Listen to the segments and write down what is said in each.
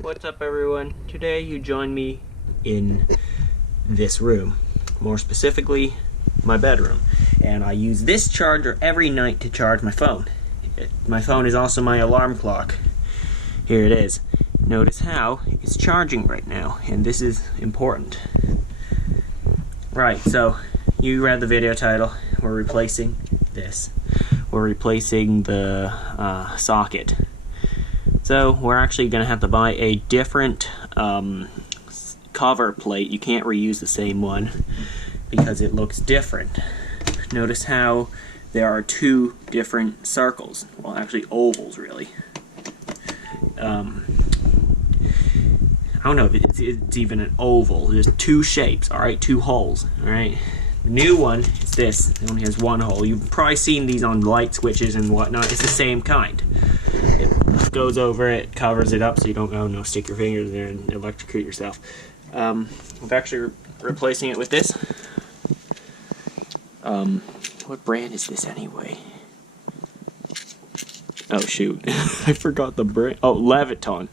What's up, everyone? Today you join me in this room, more specifically my bedroom, and I use this charger every night to charge my phone. My phone is also my alarm clock. Here it is. Notice how it's charging right now, and this is important. Right, so you read the video title. We're replacing this. We're replacing the socket. So we're actually going to have to buy a different cover plate. You can't reuse the same one because it looks different. Notice how there are two different circles. Well, actually ovals, really. I don't know if it's even an oval. There's two shapes, alright? Two holes, alright? The new one is this. It only has one hole. You've probably seen these on light switches and whatnot. It's the same kind. It goes over it, covers it up so you don't stick your fingers there and electrocute yourself. I'm actually replacing it with this. What brand is this anyway? Oh shoot, I forgot the brand. Oh, Leviton.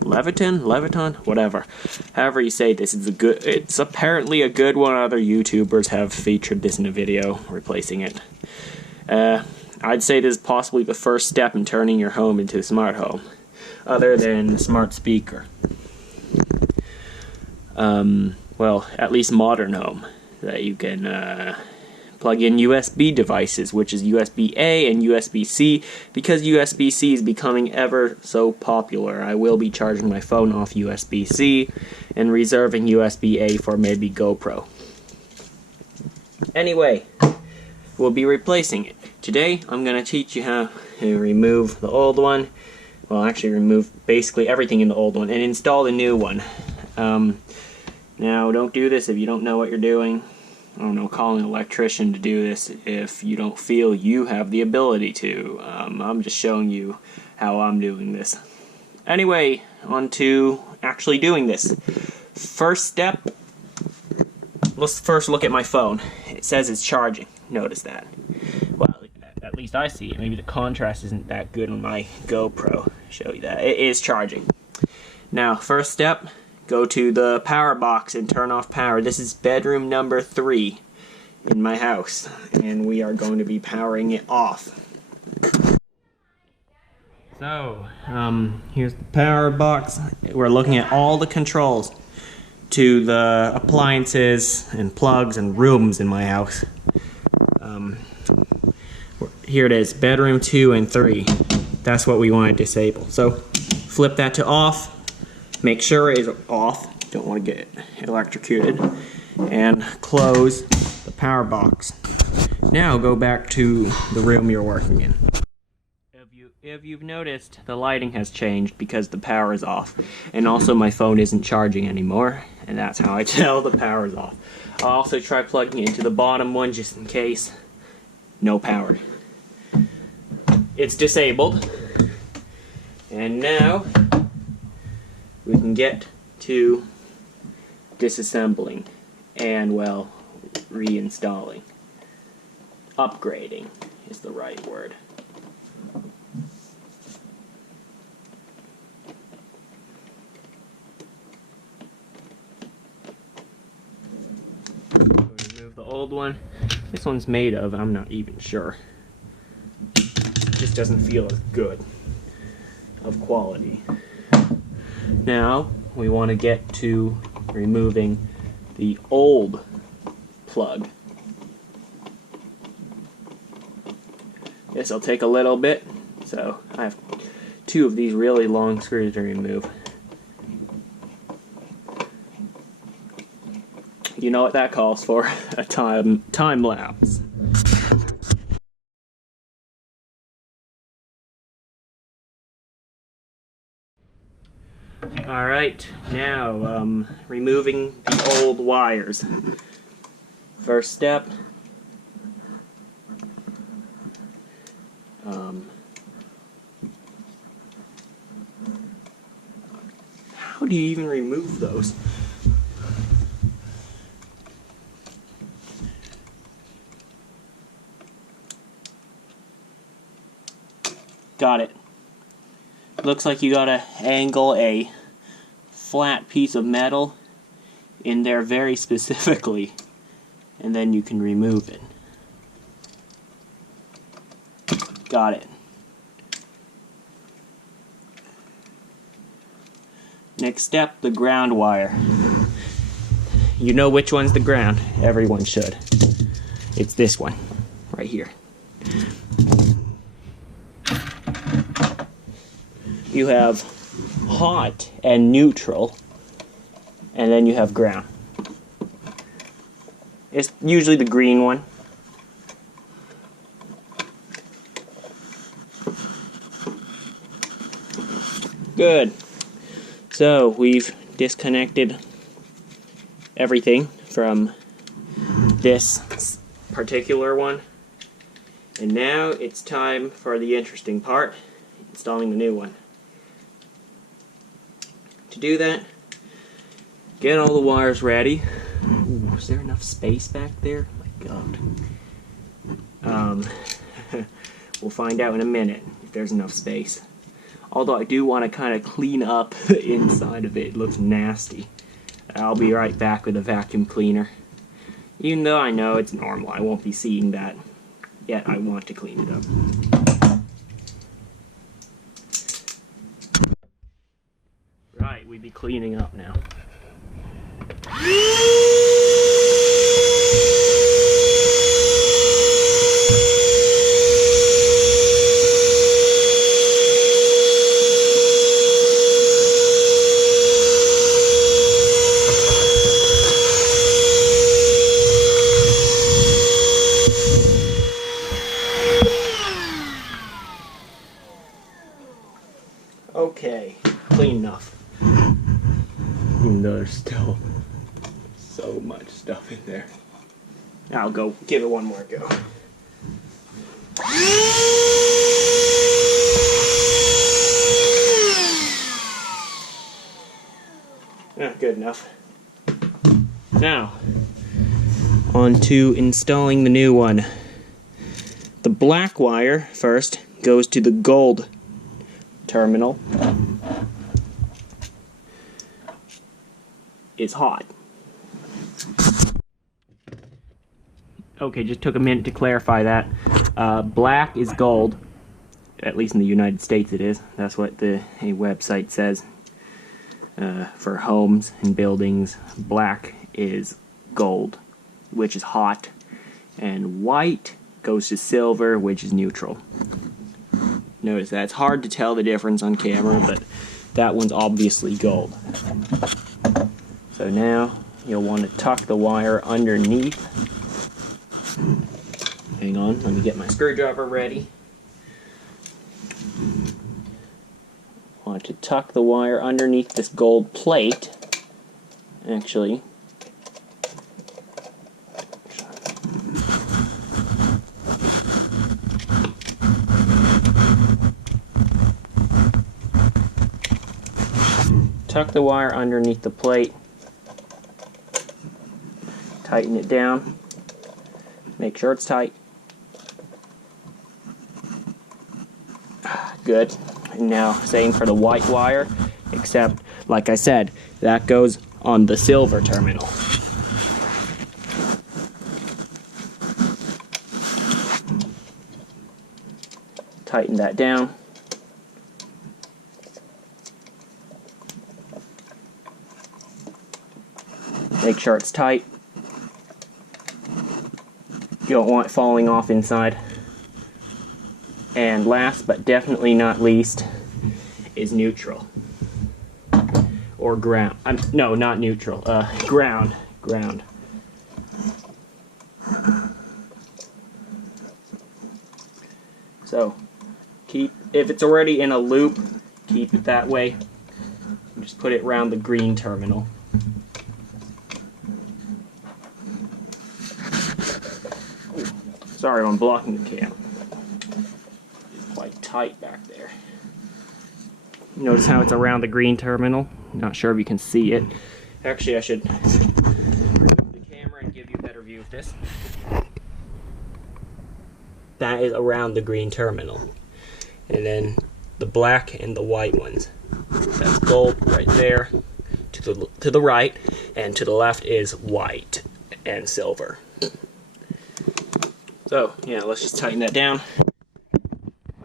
Leviton, whatever. However you say this, it's apparently a good one. Other YouTubers have featured this in a video, replacing it. I'd say this is possibly the first step in turning your home into a smart home, other than a smart speaker. Well, at least modern home, that you can plug in USB devices, which is USB-A and USB-C, because USB-C is becoming ever so popular. I will be charging my phone off USB-C and reserving USB-A for maybe GoPro. Anyway, we'll be replacing it. Today, I'm going to teach you how to remove the old one. Well, actually remove basically everything in the old one and install the new one. Now, don't do this if you don't know what you're doing. I don't know, call an electrician to do this if you don't feel you have the ability to. I'm just showing you how I'm doing this. Anyway, on to actually doing this. First step, let's first look at my phone. It says it's charging. Notice that. Well, at least I see it. Maybe the contrast isn't that good on my GoPro. Show you that. It is charging. Now, first step, go to the power box and turn off power. This is bedroom number 3 in my house, and we are going to be powering it off. So, here's the power box. We're looking at all the controls to the appliances and plugs and rooms in my house. Here it is, bedroom 2 and 3. That's what we want to disable. So, flip that to off. Make sure it is off. Don't want to get electrocuted. And close the power box. Now go back to the room you're working in. If you've noticed, the lighting has changed because the power is off. And also my phone isn't charging anymore. And that's how I tell the power is off. I'll also try plugging it into the bottom one just in case. No power. It's disabled. And now we can get to disassembling and, well, reinstalling. Upgrading is the right word. Remove the old one. This one's made of, I'm not even sure. It just doesn't feel as good of quality. Now, we want to get to removing the old plug. This will take a little bit, so I have 2 of these really long screws to remove. You know what that calls for, a time lapse. Alright, now, removing the old wires. First step, how do you even remove those? Got it. looks like you gotta angle a flat piece of metal in there very specifically, and then you can remove it. Got it. Next step, the ground wire. You know which one's the ground. Everyone should. It's this one, right here. You have hot and neutral, and then you have ground. It's usually the green one. Good. So we've disconnected everything from this particular one, and now it's time for the interesting part, installing the new one. To do that, get all the wires ready. Ooh, is there enough space back there? Oh my god. We'll find out in a minute if there's enough space. Although I do want to kind of clean up the inside of it. It looks nasty. I'll be right back with a vacuum cleaner. Even though I know it's normal, I won't be seeing that. Yet I want to clean it up. Right, we'd be cleaning up now. Okay, clean enough. Even though there's still so much stuff in there. I'll go give it one more go. Good enough. Now, on to installing the new one. The black wire first goes to the gold terminal. It's hot. Okay, just took a minute to clarify that. Black is gold, at least in the United States it is. That's what a website says. For homes and buildings, black is gold, which is hot, and white goes to silver, which is neutral. Notice that it's hard to tell the difference on camera, but that one's obviously gold. So now you'll want to tuck the wire underneath. Hang on, let me get my screwdriver ready. Want to tuck the wire underneath this gold plate. Actually, tuck the wire underneath the plate, tighten it down, make sure it's tight. Good. And now, same for the white wire, except, like I said, that goes on the silver terminal. Tighten that down. Make sure it's tight. You don't want it falling off inside. And last but definitely not least is neutral. Or ground. No, not neutral. Ground. Ground. So, if it's already in a loop, keep it that way. Just put it around the green terminal. Sorry, I'm blocking the camera. It's quite tight back there. Notice how it's around the green terminal? Not sure if you can see it. Actually, I should remove the camera and give you a better view of this. That is around the green terminal. And then the black and the white ones. That's gold right there to the right, and to the left is white and silver. So yeah, let's just tighten that down. Put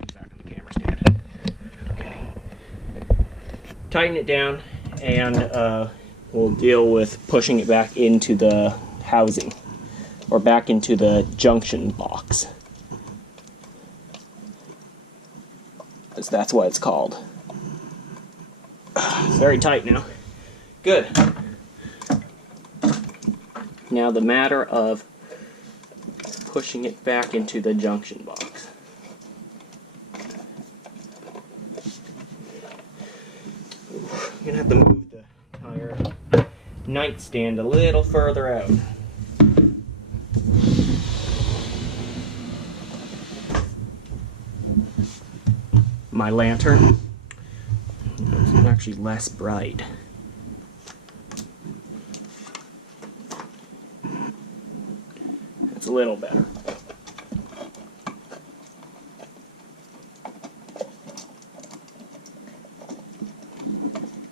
it back on the camera stand. Okay. Tighten it down, and we'll deal with pushing it back into the housing, or back into the junction box. Because that's what it's called. It's very tight now. Good. Now the matter of pushing it back into the junction box. I'm gonna have to move the entire nightstand a little further out. My lantern. It's actually less bright. It's a little better.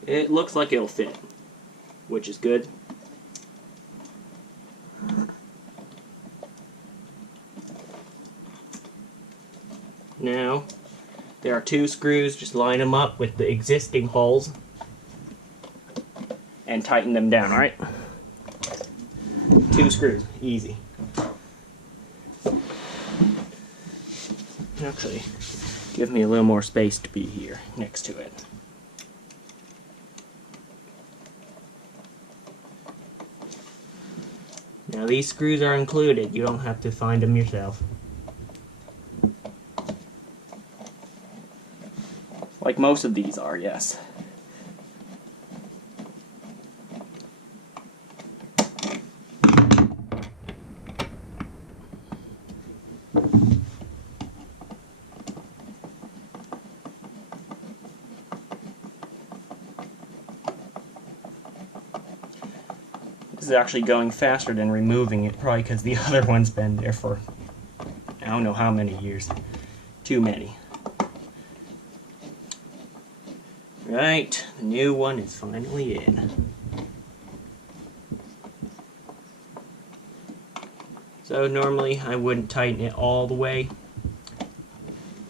It looks like it'll fit, which is good. Now, there are 2 screws. Just line them up with the existing holes and tighten them down, alright? 2 screws, easy. Actually, give me a little more space to be here next to it. Now these screws are included, you don't have to find them yourself. Like most of these are, yes. This is actually going faster than removing it, probably because the other one's been there for I don't know how many years. Too many. Right, the new one is finally in. So normally I wouldn't tighten it all the way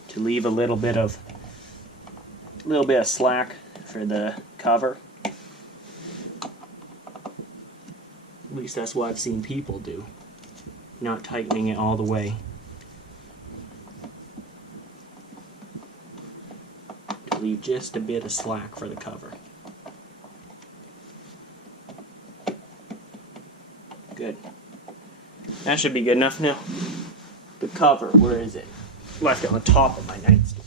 to leave a little bit of slack for the cover. At least that's what I've seen people do. Not tightening it all the way. To leave just a bit of slack for the cover. Good. That should be good enough now. The cover, where is it? Left it on the top of my nightstand.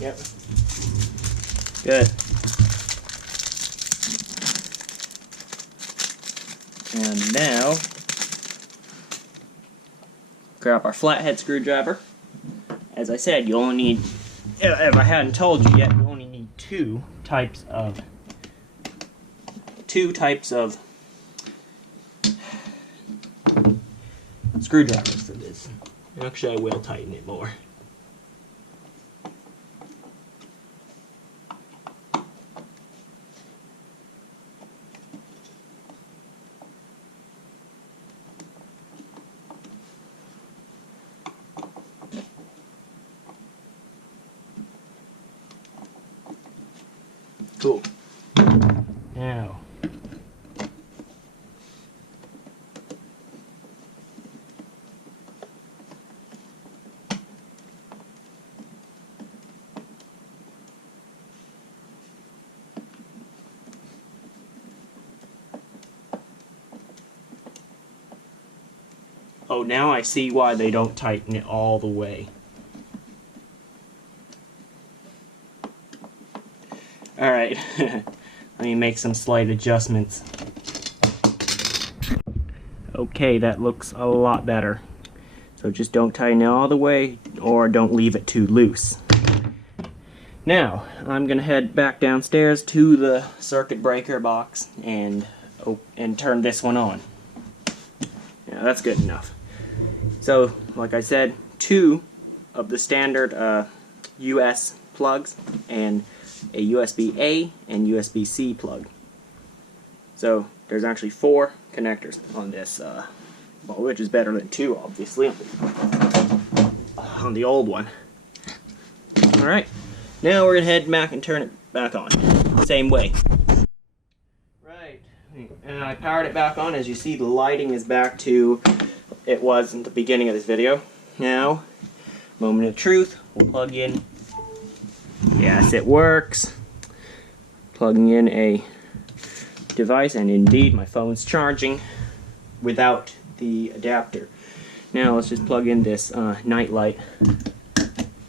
Yep. Good. And now, grab our flathead screwdriver. As I said, you only need, if I hadn't told you yet, you only need two types of screwdrivers for this. Actually, I will tighten it more. Cool. Now, oh, now I see why they don't tighten it all the way. Alright, let me make some slight adjustments. Okay, that looks a lot better. So just don't tighten it all the way, or don't leave it too loose. Now, I'm going to head back downstairs to the circuit breaker box and turn this one on. Yeah, that's good enough. So, like I said, two of the standard US plugs and a USB-A and USB-C plug. So there's actually 4 connectors on this, well, which is better than 2, obviously, on the old one. Alright, now we're going to head back and turn it back on. Same way. Right, and I powered it back on. As you see, the lighting is back to it was in the beginning of this video. Now, moment of truth, we'll plug in. Yes, it works. Plugging in a device, and indeed my phone's charging without the adapter. Now let's just plug in this night light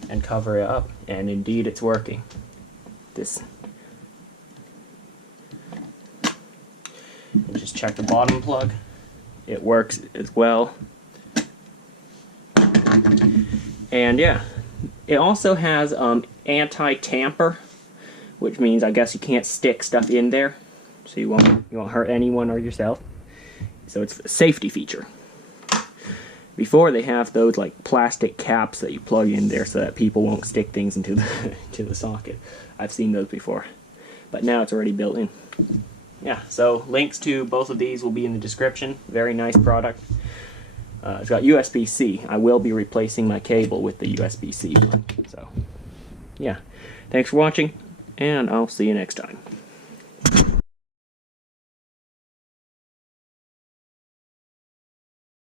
and cover it up, and indeed it's working. This, and just check the bottom plug. It works as well. And yeah, it also has anti-tamper, which means I guess you can't stick stuff in there, so you won't hurt anyone or yourself. So it's a safety feature. Before, they have those like plastic caps that you plug in there so that people won't stick things into the into the socket. I've seen those before, but now it's already built in. Yeah, so links to both of these will be in the description. Very nice product. It's got USB-C. I will be replacing my cable with the USB-C one. So, yeah. Thanks for watching, and I'll see you next time.